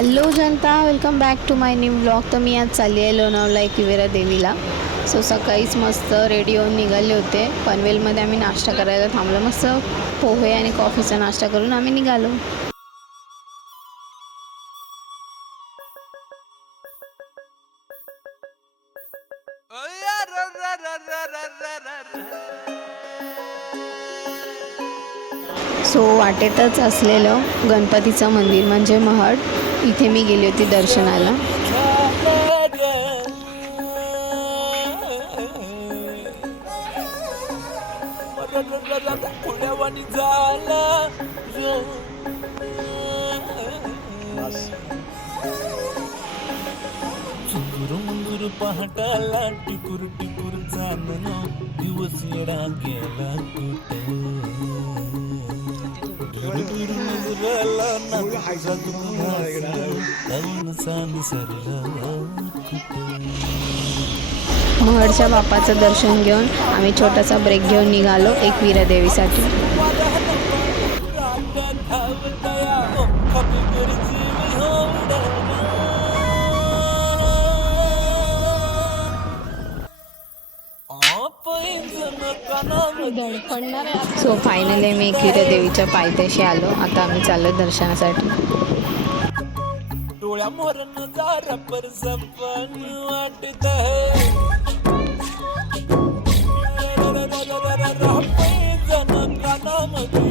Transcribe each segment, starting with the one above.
Hello जनता, welcome back to my new blog. तर मी आज चालली आहे लोणावळा एकविरा देवीला. सकाळीच मस्त रेडी होऊन निघाले होते. पनवेलमध्ये आम्ही नाश्ता करायला थांबलो. मस्त पोहे आणि कॉफीचा नाश्ता करून आम्ही निघालो. वाटेतच असलेलं गणपतीचं मंदिर म्हणजे महड, इथे मी गेली होती दर्शनाला. चुंदूर पहाटाला टिकुर टिकुर चांदण दिवस येडा गेला महडच्या बाप्पाचं दर्शन घेऊन आम्ही छोटासा ब्रेक घेऊन निघालो एकविरा देवीसाठी. फायनली मी एकविरा देवीच्या पायथ्याशी आलो. आता आम्ही चाललो दर्शनासाठी. डोळ्या मोरन जारा पर सपन वाटत जन कानामध्ये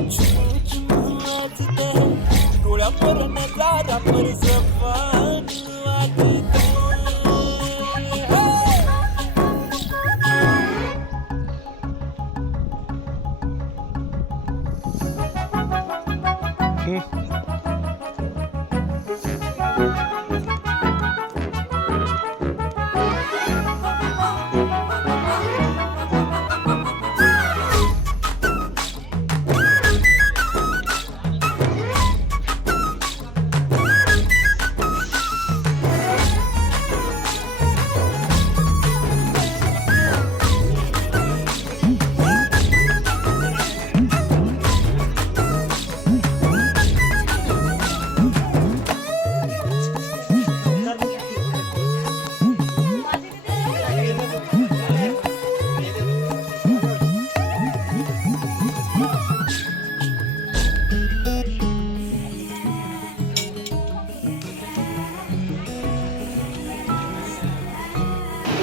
डोळ्या मोरन जारा पर सपन वाटत.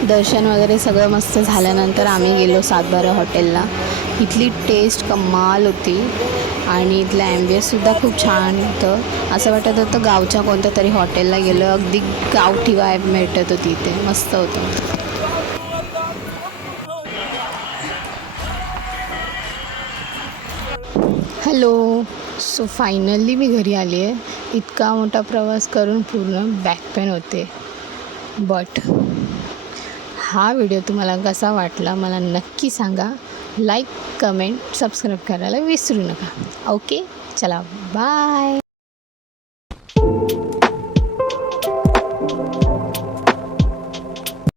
दर्शन वगैरे सगळं मस्त झाल्यानंतर आम्ही गेलो सातबारा हॉटेलला. इथली टेस्ट कमाल होती आणि इथलं ॲम्बियन्ससुद्धा खूप छान होतं. असं वाटत होतं गावच्या कोणत्या तरी हॉटेलला गेलो. अगदी गावठी वाईब मिळत होती इथे. मस्त होतं. हॅलो. फायनली मी घरी आली आहे. इतका मोठा प्रवास करून पूर्ण बॅक पेन होते. बट हा व्हिडिओ तुम्हाला कसा वाटला मला नक्की सांगा. लाईक, कमेंट, सबस्क्राईब करायला विसरू नका. ओके, चला बाय.